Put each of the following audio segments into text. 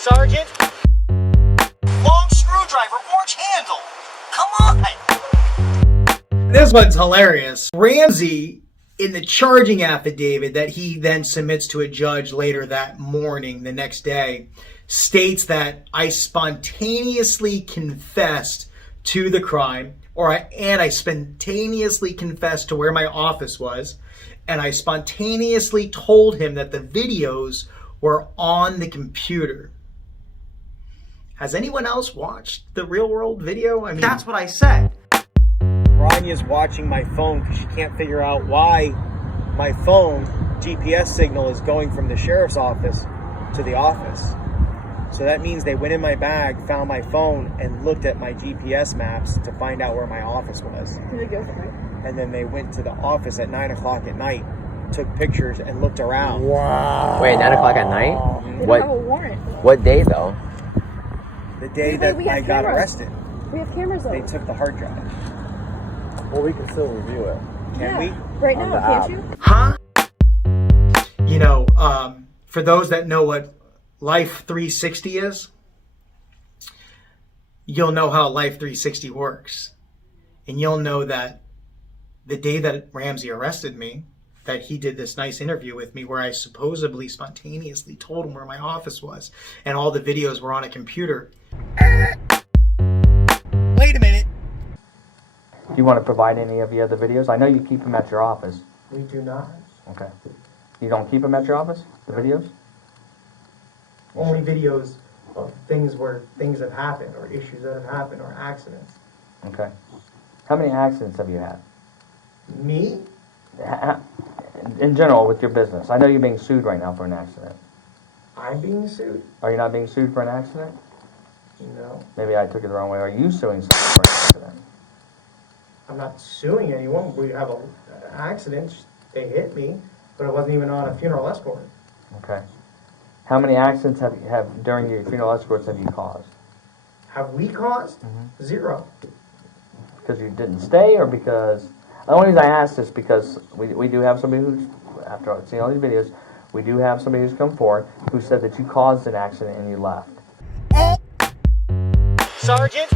Sergeant? Long screwdriver, orange handle. Come on! This one's hilarious. Ramsey, in the charging affidavit that he then submits to a judge later that morning, the next day, states that I spontaneously confessed to the crime, and I spontaneously confessed to where my office was, and I spontaneously told him that the videos were on the computer. Has anyone else watched the real world video? I mean, that's what I said. Ranya's watching my phone because she can't figure out why my phone GPS signal is going from the sheriff's office to the office. So that means they went in my bag, found my phone, and looked at my GPS maps to find out where my office was. Did they go somewhere? And then they went to the office at 9 o'clock at night, took pictures, and looked around. Wow. Wait, 9 o'clock at night? They don't have a warrant. What day, though? The day that I got arrested. We have cameras though. They took the hard drive. Well, we can still review it. Can we? Right now, can't you? Huh? You know, for those that know what Life 360 is, you'll know how Life 360 works. And you'll know that the day that Ramsey arrested me, that he did this nice interview with me where I supposedly spontaneously told him where my office was and all the videos were on a computer. Wait a minute. Do you want to provide any of the other videos? I know you keep them at your office. We do not. Okay. You don't keep them at your office, the videos? Only videos of things where things have happened or issues that have happened or accidents. Okay. How many accidents have you had? Me? In general, with your business. I know you're being sued right now for an accident. I'm being sued? Are you not being sued for an accident? No. Maybe I took it the wrong way. Are you suing someone for an accident? I'm not suing anyone. We have an accident. They hit me, but it wasn't even on a funeral escort. Okay. How many accidents have during your funeral escorts have you caused? Have we caused? Mm-hmm. 0. Because you didn't stay, or because... The only reason I ask this because we do have somebody who's, after seeing all these videos, we do have somebody who's come forward who said that you caused an accident and you left. Sergeant?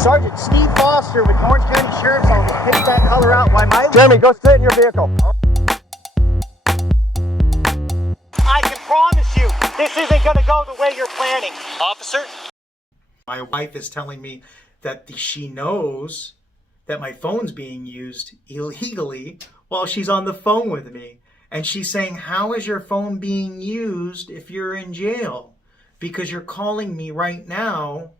Sergeant Steve Foster with Orange County Sheriff's Office. Take that color out. Why my... Jeremy, go sit in your vehicle. I can promise you, this isn't going to go the way you're planning. Officer? My wife is telling me that she knows that my phone's being used illegally while she's on the phone with me. And she's saying, how is your phone being used if you're in jail? Because you're calling me right now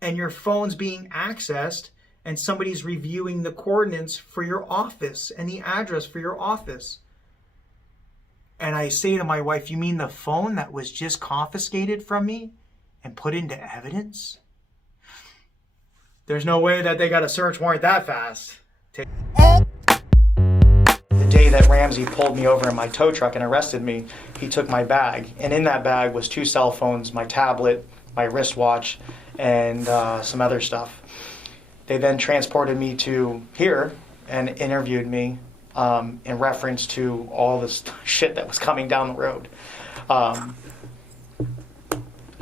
and your phone's being accessed and somebody's reviewing the coordinates for your office and the address for your office. And I say to my wife, you mean the phone that was just confiscated from me and put into evidence? There's no way that they got a search warrant that fast. The day that Ramsey pulled me over in my tow truck and arrested me, he took my bag. And in that bag was 2 cell phones, my tablet, my wristwatch, and some other stuff. They then transported me to here and interviewed me in reference to all this shit that was coming down the road.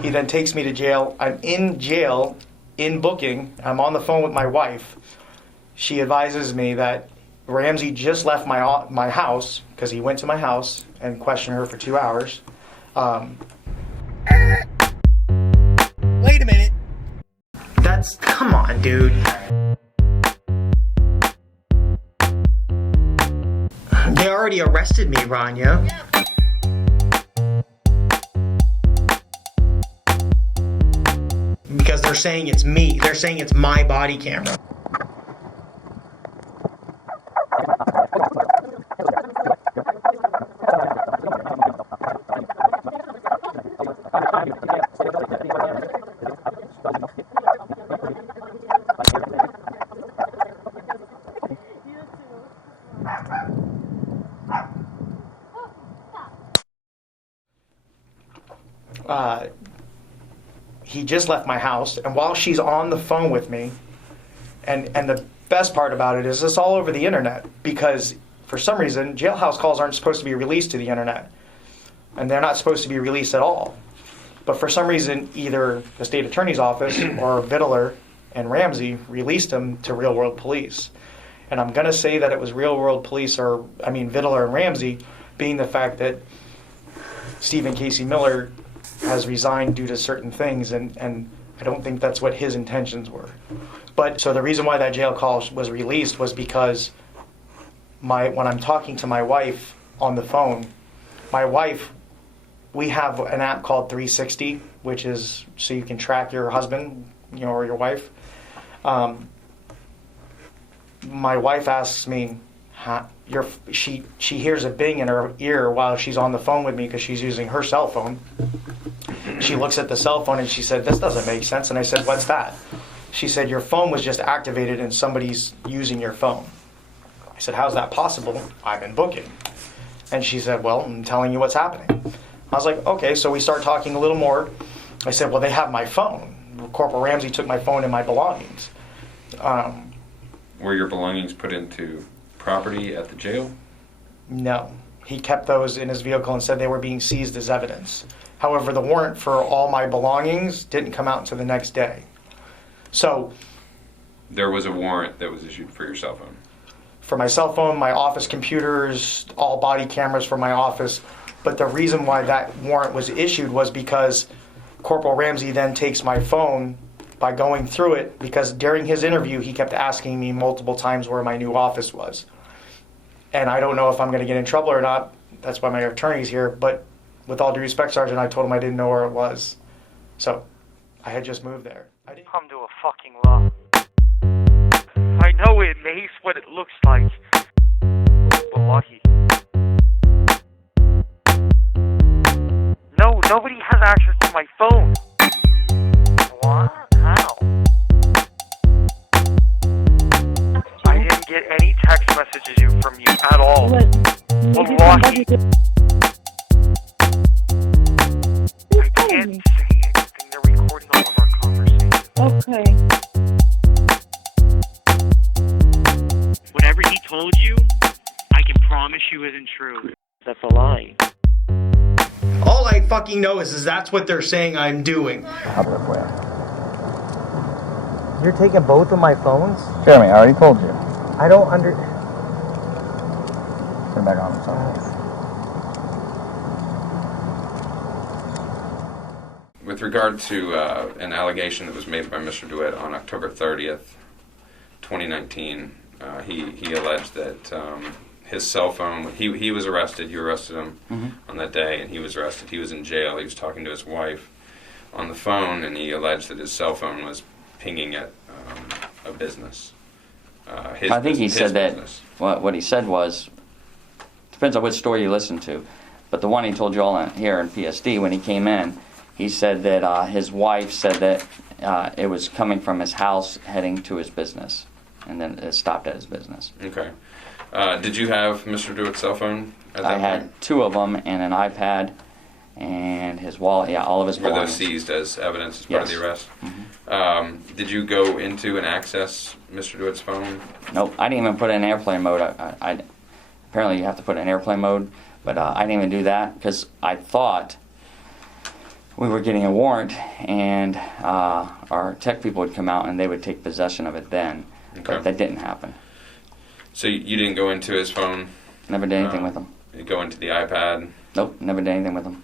He then takes me to jail. I'm in jail, in booking. I'm on the phone with my wife. She advises me that Ramsey just left my house because he went to my house and questioned her for 2 hours. Wait a minute. Come on, dude. They already arrested me, Rania. Because they're saying it's me. They're saying it's my body camera. He just left my house, and while she's on the phone with me, and the best part about it is it's all over the internet, because for some reason jailhouse calls aren't supposed to be released to the internet. and they're not supposed to be released at all. But for some reason, either the state attorney's office or Vittler and Ramsey released them to real world police. And I'm going to say that it was real world police, Vittler and Ramsey, being the fact that Stephen Casey Miller has resigned due to certain things, and I don't think that's what his intentions were. But so the reason why that jail call was released was because when I'm talking to my wife on the phone, my wife, we have an app called 360, which is so you can track your husband, or your wife. My wife asks me, she hears a bing in her ear while she's on the phone with me because she's using her cell phone. She looks at the cell phone and she said, "This doesn't make sense." And I said, "What's that?" She said, "Your phone was just activated and somebody's using your phone." I said, "How's that possible? I've been booking." And she said, "Well, I'm telling you what's happening." I was like, "Okay." So we start talking a little more. I said, "Well, they have my phone. Corporal Ramsey took my phone and my belongings." Were your belongings put into property at the jail? No. He kept those in his vehicle and said they were being seized as evidence. However, the warrant for all my belongings didn't come out until the next day. So there was a warrant that was issued for your cell phone? For my cell phone, my office computers, all body cameras for my office. But the reason why that warrant was issued was because Corporal Ramsey then takes my phone by going through it, because during his interview, he kept asking me multiple times where my new office was. And I don't know if I'm going to get in trouble or not. That's why my attorney's here. But with all due respect, Sergeant, I told him I didn't know where it was. So I had just moved there. I didn't come to a fucking law. I know it makes what it looks like. Wallahi. No, nobody has access to my phone. What? How? I didn't get any text messages from you at all. Wallahi. I can't say anything. They're recording all of our conversations. Okay. Whatever he told you, I can promise you isn't true. That's a lie. All I fucking know is that's what they're saying I'm doing. You're taking both of my phones? Jeremy, I already told you. I don't under... Put it back on. It's on. With regard to an allegation that was made by Mr. Dewitte on October 30th, 2019, he alleged that his cell phone, he was arrested, you arrested him on that day, and he was arrested. He was in jail. He was talking to his wife on the phone, and he alleged that his cell phone was pinging at a business. I think he said that, what he said was, depends on which story you listen to, but the one he told you all here in PSD, when he came in, he said that his wife said that it was coming from his house heading to his business, and then it stopped at his business. Okay. Did you have Mr. Dewitte's cell phone at that I had 2 of them and an iPad and his wallet, all of his Were belongings. those seized as evidence as part of the arrest? Mm-hmm. Did you go into and access Mr. Dewitte's phone? Nope, I didn't even put it in airplane mode. I apparently you have to put it in airplane mode, but I didn't even do that because I thought we were getting a warrant and our tech people would come out and they would take possession of it then. Okay. But that didn't happen. So you didn't go into his phone? Never did anything with him. You go into the iPad? Nope, never did anything with him.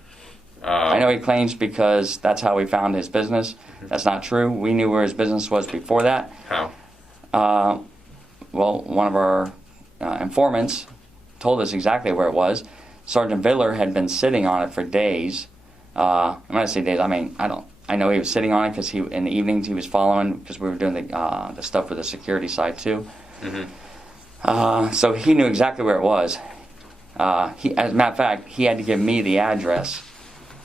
I know he claims because that's how we found his business. That's not true. We knew where his business was before that. How? Well, one of our informants told us exactly where it was. Sergeant Vittler had been sitting on it for days. I'm going to say days. I mean, I know he was sitting on it because in the evenings he was following because we were doing the stuff with the security side too. So he knew exactly where it was. As a matter of fact, he had to give me the address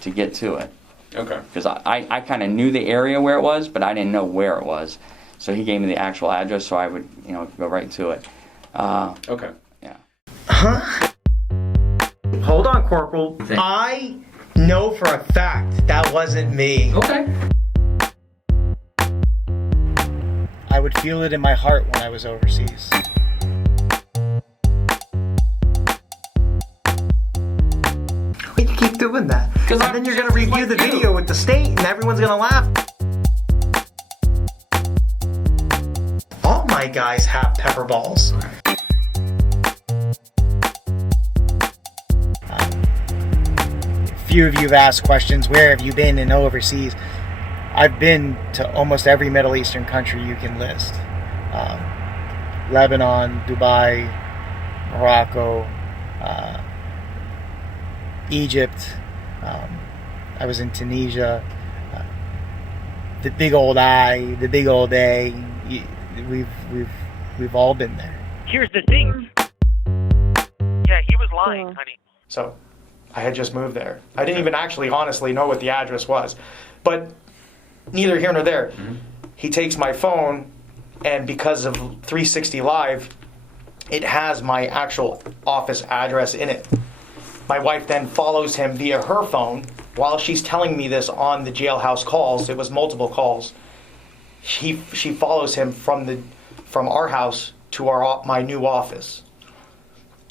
to get to it. Okay. Because I kind of knew the area where it was, but I didn't know where it was. So he gave me the actual address, so I would, go right to it. Okay. Yeah. Huh? Hold on, Corporal. I know for a fact that wasn't me. Okay. I would feel it in my heart when I was overseas. What you keep doing that? 'Cause And I'm then you're just gonna review like the you. video with the state, and everyone's gonna laugh. All my guys have pepper balls. Few of you have asked questions, where have you been in overseas? I've been to almost every Middle Eastern country you can list. Lebanon, Dubai, Morocco, Egypt. I was in Tunisia. The big old I, the big old A. We've all been there. Here's the thing. Yeah, he was lying, honey. So I had just moved there. I didn't even actually honestly know what the address was. But neither here nor there. He takes my phone, and because of 360 Live, it has my actual office address in it. My wife then follows him via her phone while she's telling me this on the jailhouse calls. It was multiple calls. She follows him from our house to my new office.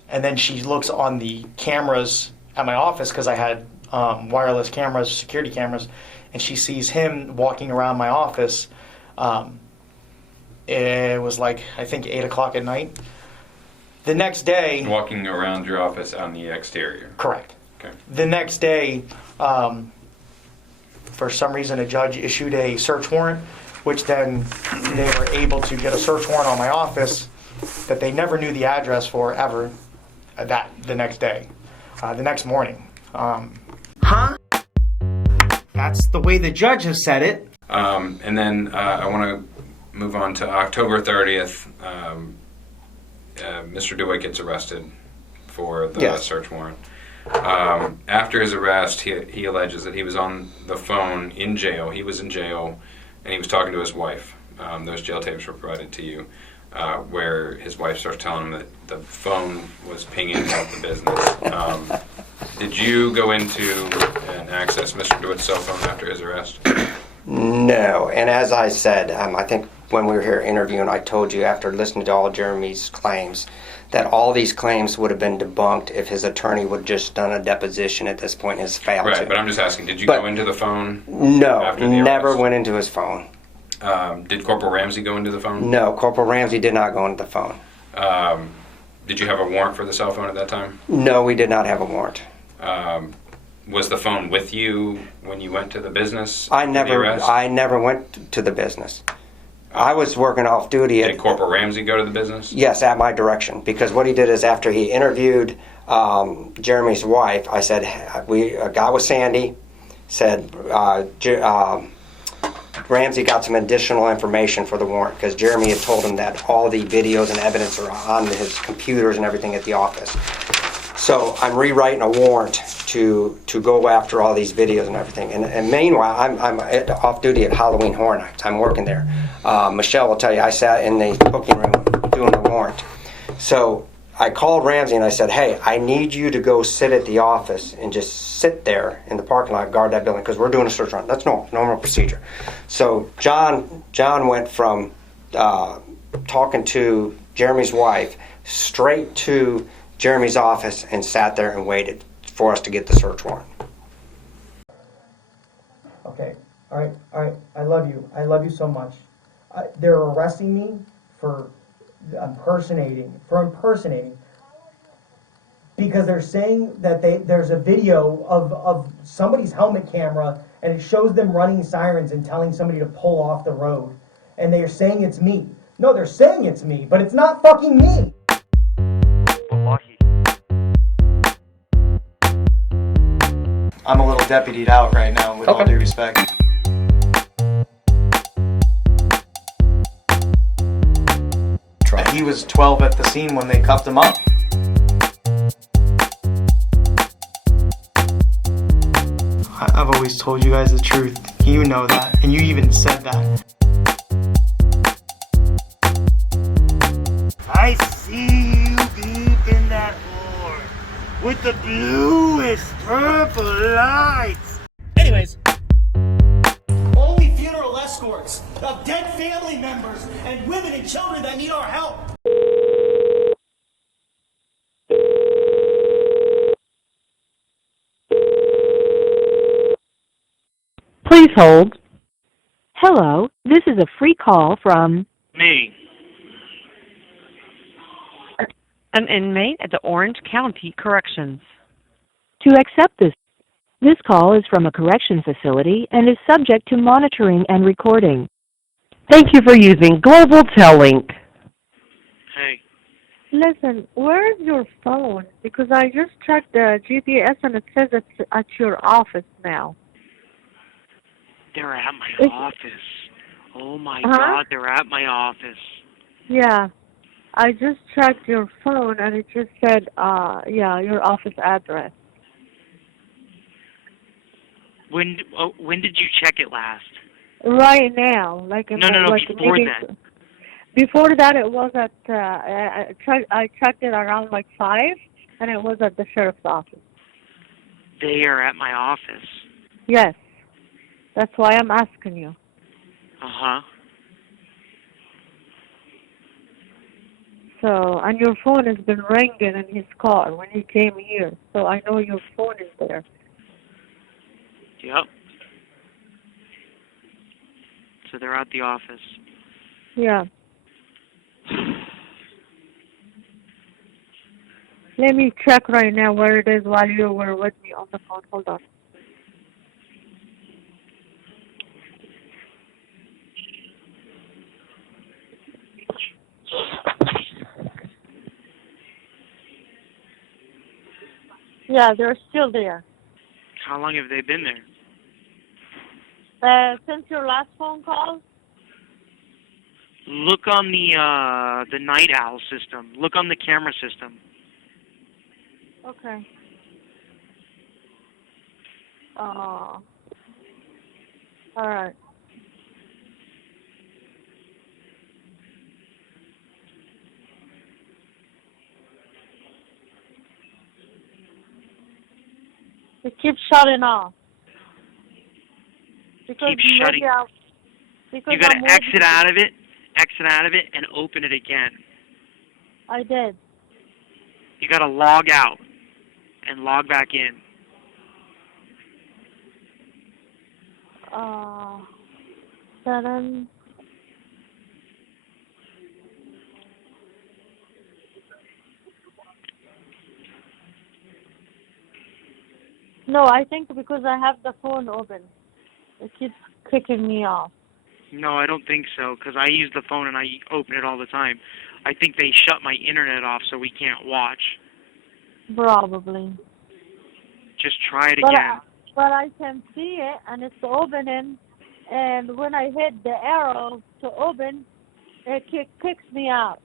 And then she looks on the cameras at my office, because I had wireless cameras, security cameras, and she sees him walking around my office. It was like, I think 8 o'clock at night. The next day... Walking around your office on the exterior. Correct. Okay. The next day, for some reason, a judge issued a search warrant, which then they were able to get a search warrant on my office that they never knew the address for ever. The next day, the next morning. Huh? That's the way the judge has said it. And then I want to move on to October 30th. Mr. Dewitte gets arrested for the search warrant. After his arrest, he alleges that he was on the phone in jail. He was in jail, and he was talking to his wife. Those jail tapes were provided to you, where his wife starts telling him that the phone was pinging about the business. Did you go into and access Mr. Dewitte's cell phone after his arrest? No, and as I said, I think when we were here interviewing, I told you after listening to all Jeremy's claims that all these claims would have been debunked if his attorney would have just done a deposition at this point and has failed Right, to. but I'm just asking, did you go into the phone? No, after the never arrest? went into his phone. Did Corporal Ramsey go into the phone? No, Corporal Ramsey did not go into the phone. Did you have a warrant for the cell phone at that time? No, we did not have a warrant. Was the phone with you when you went to the business? I never went to the business. I was working off duty. Did Corporal Ramsey go to the business? Yes, at my direction. Because what he did is after he interviewed Jeremy's wife, I said, a guy with Sandy said, Ramsey got some additional information for the warrant because Jeremy had told him that all the videos and evidence are on his computers and everything at the office. So I'm rewriting a warrant to go after all these videos and everything. And meanwhile, I'm off duty at Halloween Horror Nights. I'm working there. Michelle will tell you, I sat in the booking room doing the warrant. So I called Ramsey and I said, hey, I need you to go sit at the office and just sit there in the parking lot, guard that building, because we're doing a search warrant. That's normal procedure. So John went from talking to Jeremy's wife straight to Jeremy's office and sat there and waited for us to get the search warrant. Okay, all right, I love you so much. They're arresting me for impersonating, because they're saying that there's a video of somebody's helmet camera and it shows them running sirens and telling somebody to pull off the road, and they're saying it's me. No, they're saying it's me, but it's not fucking me. I'm a little deputied out right now, with all due respect. He was 12 at the scene when they cuffed him up. I've always told you guys the truth. You know that, and you even said that. I see you deep in that horde with the bluest purple lights. Anyways. Only funeral escorts of dead family members and women and children that need our help. Please hold. Hello, this is a free call from Me. an inmate at the Orange County Corrections. To accept this call is from a correction facility and is subject to monitoring and recording. Thank you for using Global Tellink. Hey. Listen, where is your phone? Because I just checked the GPS and it says it's at your office now. They're at my office. Oh my God, they're at my office. Yeah. I just checked your phone and it just said, your office address. When did you check it last? Right now, like No, before that. Before that, it was at. I checked it around like 5, and it was at the sheriff's office. They are at my office. Yes, that's why I'm asking you. So, and your phone has been ringing in his car when he came here, so I know your phone is there. Yep. So they're at the office. Yeah. Let me check right now where it is while you were with me on the phone. Hold on. Yeah, they're still there. How long have they been there? Since your last phone call? Look on the night owl system. Look on the camera system. Okay. All right. It keeps shutting off. Because Keep shutting. You gotta exit out of it, and open it again. I did. You gotta log out and log back in. Seven. No, I think because I have the phone open, it keeps kicking me off. No, I don't think so, because I use the phone and I open it all the time. I think they shut my internet off so we can't watch. Probably. Just try it again. But I can see it, and it's opening, and when I hit the arrow to open, it kicks me out.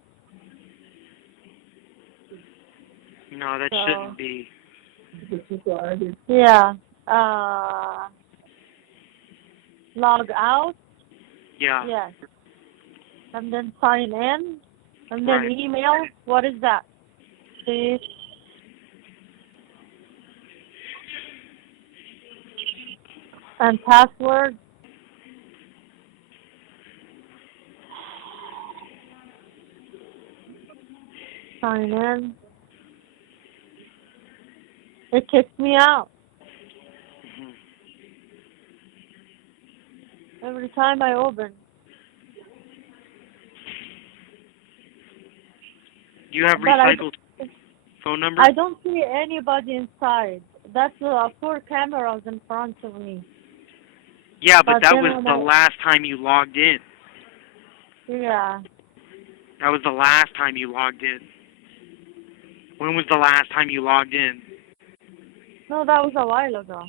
No, that shouldn't be. Yeah. Log out. Yeah. Yes. And then sign in. And then email. What is that? Please. And password. Sign in. It kicks me out. Every time I open. Do you have recycled phone number? I don't see anybody inside. That's 4 cameras in front of me. Yeah, but that was the last time you logged in. Yeah. That was the last time you logged in. When was the last time you logged in? No, that was a while ago.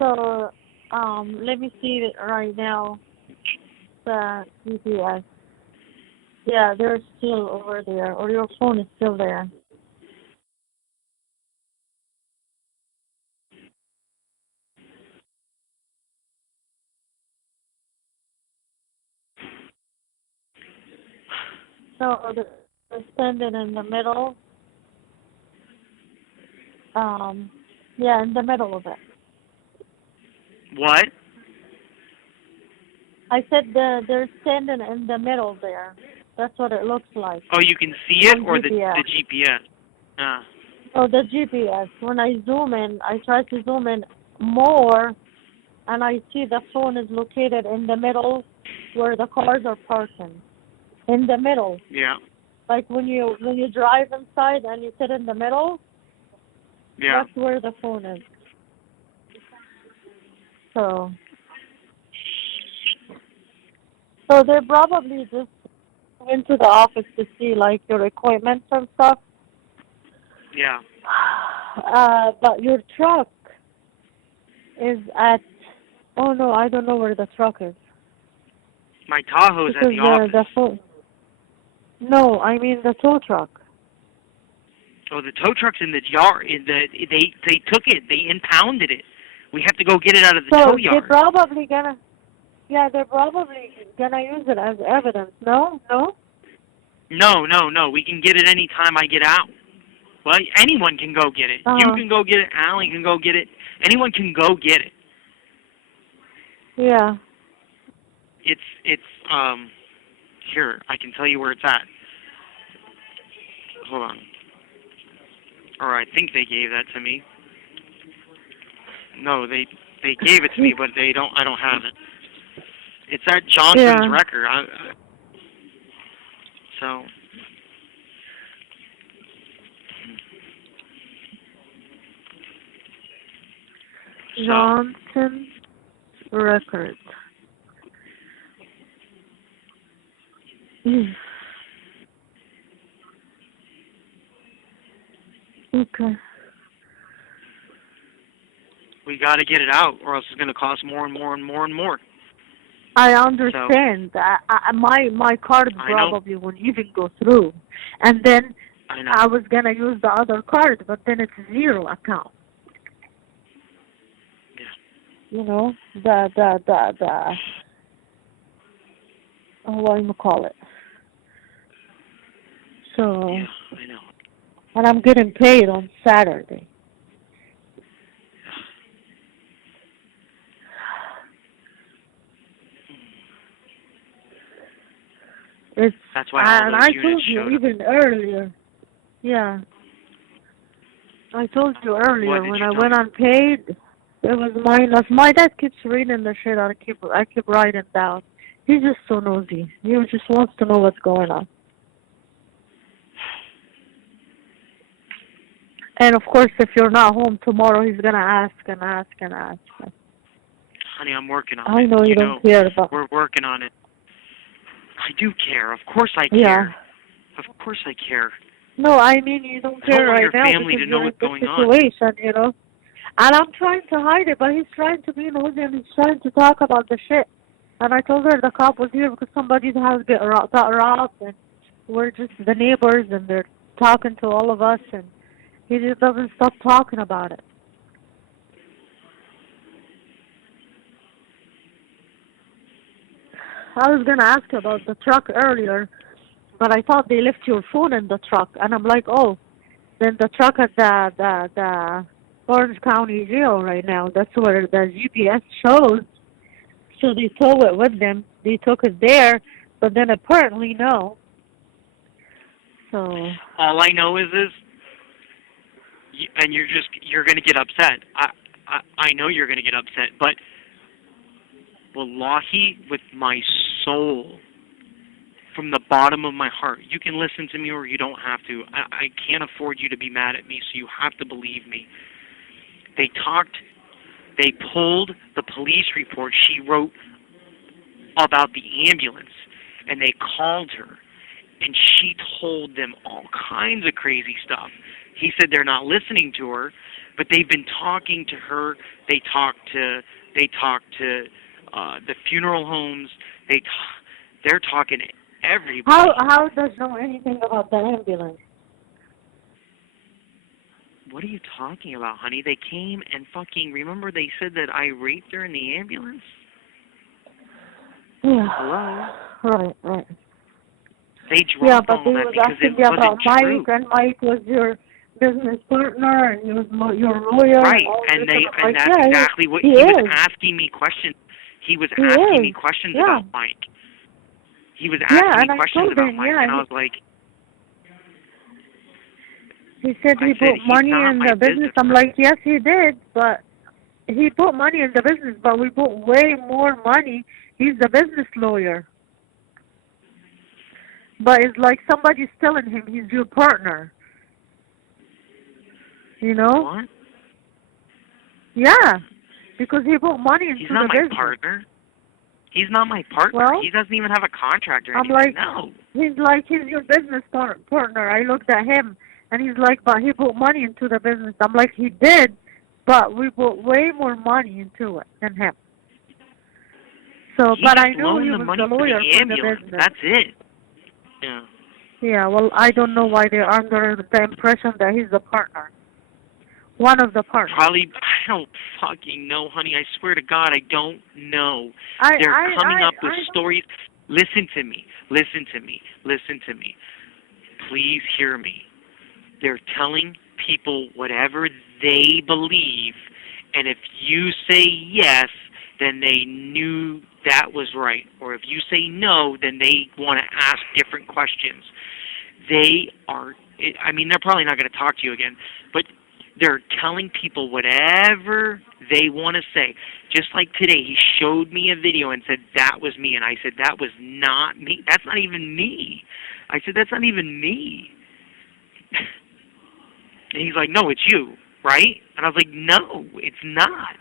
So, let me see it right now. The GPS. Yeah, they're still over there, or your phone is still there. So, they're standing in the middle. Yeah, in the middle of it. What? I said they're standing in the middle there. That's what it looks like. Oh, you can see it, or the GPS. GPS? Oh, the GPS. When I zoom in, I try to zoom in more, and I see the phone is located in the middle where the cars are parking. In the middle. Yeah. Like when you drive inside and you sit in the middle, Yeah. that's where the phone is. So they probably just went to the office to see like your equipment and stuff. Yeah. But your truck is at. Oh no, I don't know where the truck is. My Tahoe's at the office. No, I mean the tow truck. Oh, the tow truck's in the yard. They took it. They impounded it. We have to go get it out of the tow yard. They're probably gonna use it as evidence. No. No. We can get it any time I get out. Well, anyone can go get it. You can go get it. Allie can go get it. Anyone can go get it. Yeah. It's here. I can tell you where it's at. Hold on. Or I think they gave that to me. No, they gave it to me, but I don't have it. It's at Johnson's record. So. Johnson's record. Okay. We got to get it out, or else it's going to cost more and more and more and more. I understand. My card probably won't even go through, and then I was gonna use the other card, but then it's zero account. Yeah. You know the what do you call it? So. Yeah, I know. And I'm getting paid on Saturday. That's why and I told you even earlier. Yeah. I told you earlier when I went unpaid, it was minus. My dad keeps reading the shit. I keep writing down. He's just so nosy. He just wants to know what's going on. And of course, if you're not home tomorrow, he's gonna ask and ask and ask. Honey, I'm working on it. I know you don't care, but we're working on it. I do care. Of course I care. Yeah. Of course I care. No, I mean you don't care right now because to know you're what's in going this on. situation, you know. And I'm trying to hide it, but he's trying to be nosy and he's trying to talk about the shit. And I told her the cop was here because somebody's house got robbed, and we're just the neighbors, and they're talking to all of us, and he just doesn't stop talking about it. I was going to ask you about the truck earlier, but I thought they left your phone in the truck. And I'm like, oh, then the truck at the Orange County Jail right now, that's where the GPS shows. So they tow it with them. They took it there, but then apparently no. So all I know is and you're going to get upset. I know you're going to get upset, but wallahi, with my soul, from the bottom of my heart, you can listen to me or you don't have to. I can't afford you to be mad at me, so you have to believe me. They pulled the police report she wrote about the ambulance, and they called her, and she told them all kinds of crazy stuff. He said they're not listening to her, but they've been talking to her. They talked to the funeral homes. They're talking to everybody. How does know anything about the ambulance? What are you talking about, honey? They came and remember they said that I raped her in the ambulance? Yeah. Hello? Right. They dropped but all they that was because asking it you wasn't about true. Mike, and Mike was your business partner, and he was your lawyer. Right, and that's exactly what he was asking me questions. He was asking me questions about Mike. He was asking me questions about Mike, and I was like, He said he put money in the business. I'm like, yes, he did, but he put money in the business, but we put way more money. He's the business lawyer. But it's like somebody's telling him he's your partner. You know? What? Yeah, because he put money into He's not the my business. partner. He's not my partner. Well, he doesn't even have a contract or I'm anything. like, No. he's your business partner. I looked at him, and he's like, but he put money into the business. I'm like, he did, but we put way more money into it than him. So, but I knew he was the lawyer for the business. That's it. Yeah. Yeah, well, I don't know why they're under the impression that he's the partner. One of the partners. Probably, I don't fucking know, honey. I swear to God, I don't know. They're coming up with stories. Listen to me. Listen to me. Listen to me. Please hear me. They're telling people whatever they believe, and if you say yes, then they knew that was right. Or if you say no, then they want to ask different questions. They are, I mean, they're probably not going to talk to you again, but they're telling people whatever they want to say. Just like today, he showed me a video and said, that was me. And I said, that was not me. That's not even me. I said, that's not even me. And he's like, no, it's you, right? And I was like, no, it's not.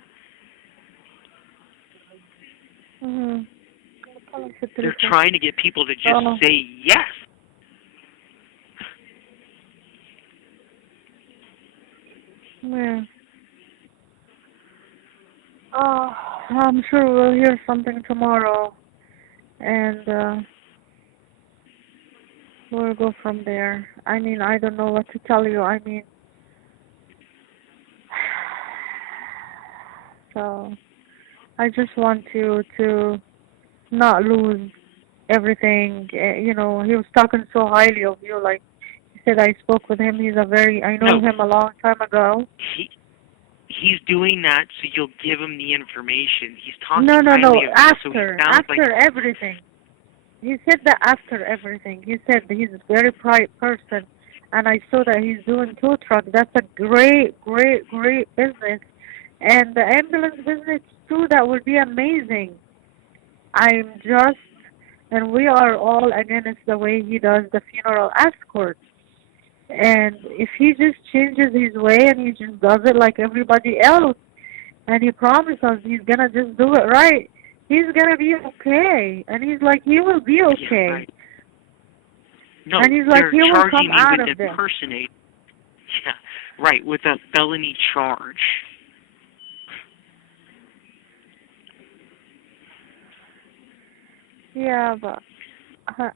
They're trying to get people to just say yes. Yeah. I'm sure we'll hear something tomorrow, and we'll go from there. I mean, I don't know what to tell you. I mean, so I just want you to not lose everything. You know, he was talking so highly of you, like he said. I spoke with him. I know him a long time ago. He's doing that so you'll give him the information. He's talking No. highly of After like everything. He said that after everything. He said that he's a very private person, and I saw that he's doing tow truck. That's a great business, and the ambulance business too. That would be amazing. And we are all against the way he does the funeral escorts. And if he just changes his way and he just does it like everybody else, and he promises he's gonna just do it right, he's gonna be okay. And he's like, he will be okay. Yeah, right. No, and he's like, he will come out of this. Impersonate. Yeah, right, with a felony charge. Yeah, but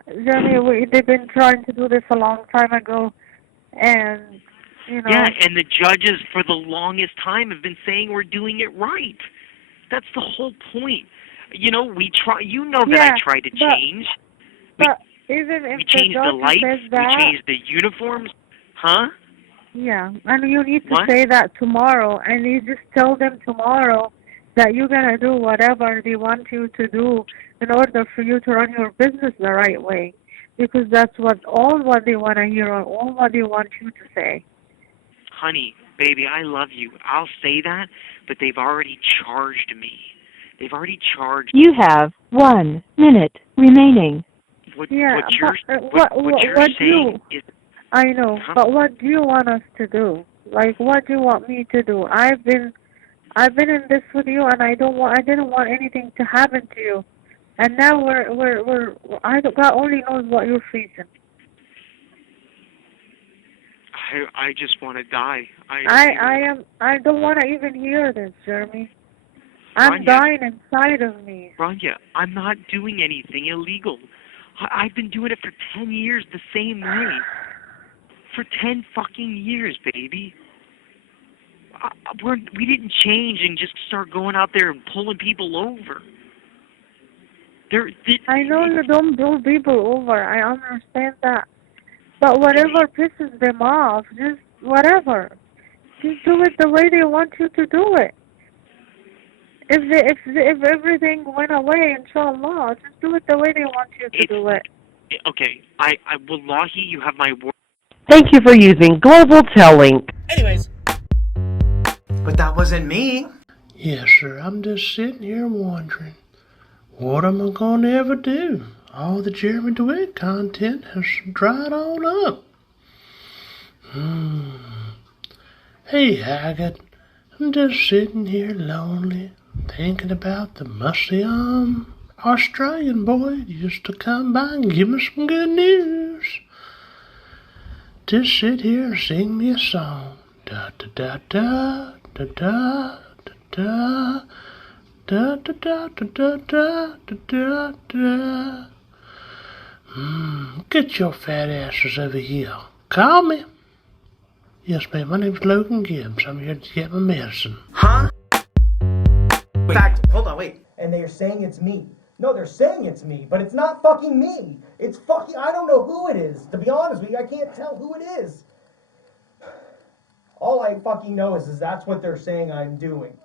Jeremy, they've been trying to do this a long time ago, and you know. Yeah, and the judges for the longest time have been saying we're doing it right. That's the whole point. You know, we try. You know that I tried to change. But even if we changed the lights, we changed the uniforms, huh? Yeah, and you need to say that tomorrow, and you just tell them tomorrow that you're gonna do whatever they want you to do in order for you to run your business the right way, because that's what they want to hear, or all what they want you to say. Honey, baby, I love you. I'll say that, but they've already charged me. They've already charged me. You have 1 minute remaining. What you're saying is... I know, but what do you want us to do? Like, what do you want me to do? I've been in this with you, and I didn't want anything to happen to you. And now God only knows what you're facing. I just want to die. I don't want to even hear this, Jeremy. I'm dying inside of me. Rania, I'm not doing anything illegal. I've been doing it for 10 years the same way. For 10 fucking years, baby. We didn't change and just start going out there and pulling people over. I know you don't pull people over. I understand that. But whatever pisses them off, just whatever. Just do it the way they want you to do it. If everything went away, inshallah, just do it the way they want you to do it. Okay, wallahi, you have my word. Thank you for using Global Tel-Link. Anyways. But that wasn't me. Yes, sir. I'm just sitting here wondering, what am I going to ever do? All the Jeremy Dewitte content has dried on up. Hey, Haggard. I'm just sitting here lonely, thinking about the musty Australian boy that used to come by and give me some good news. Just sit here and sing me a song. Da da da da da da da da da da da da da da da. Get your fat asses over here. Call me. Yes, ma'am. My name's Logan Gibbs. I'm here to get my medicine. Huh? In fact, hold on, wait. And they're saying it's me. No, they're saying it's me, but it's not fucking me. It's fucking, I don't know who it is. To be honest with you, I can't tell who it is. All I fucking know is that's what they're saying I'm doing.